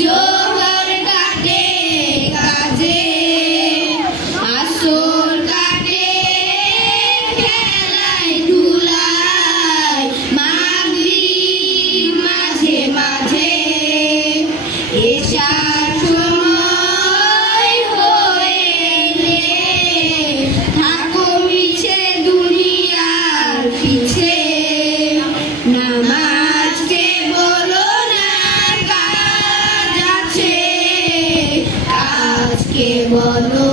জোহর কাটে কাজে, আসর কাটে খেলায় ধুলায়, মাগরিব মাঝে মাঝে, এশার সময় হইলে থাকো মিছে দুনিয়ার পিছে। নামাজকে বলো না কাজ আছে, কাজকে বলো